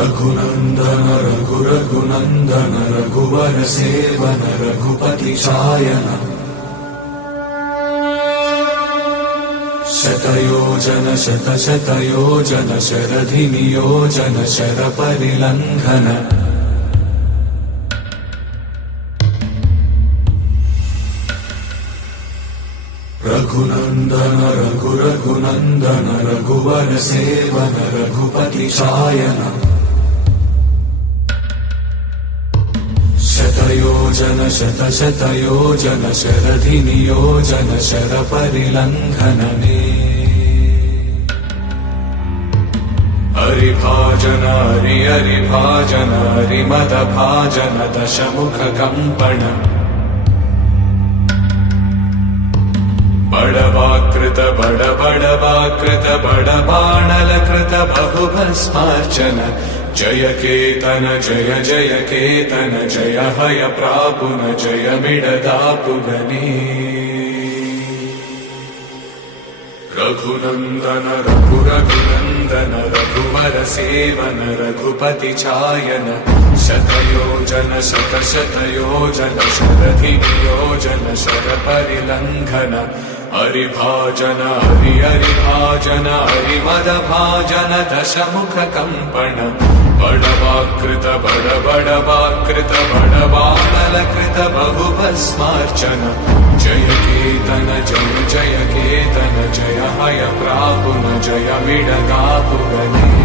रघुनन्दन रघुरघुनन्दन रघुवर seven Raghupati चायन शतयोजन शतशतयोजन शरधि नियोजन शरपरिलङ्घन रघुनन्दन रघुरघुनन्दन रघुवर seven Raghupati चायन शतयोजन शतशतयोजन शरधि नियोजन शरपरिलङ्घनने हरिभाजन हरिभाजन हरिमदभाजन दशमुख कंपन बड़वाकृत बड़वाकृत बड़बाणलकृत बहुभस्मार्चन जय केतन जय जय केतन जय हय प्रापुन जय मिडदापुगने रघुनन्दन रघुरघुनन्दन रघुवर सेवन रघुपति चायन शतयोजन शतशतयोजन शरधि नियोजन शरपरिलङ्घन हरिभाजन हरिभाजन हरिमदभाजन दशमुख कंपन बड़वाकृत बड़वाकृत बड़बाणलकृत बहुभस्मार्चन जय केतन जय जय केतन जय हय प्रापुन जय मिडदापुगने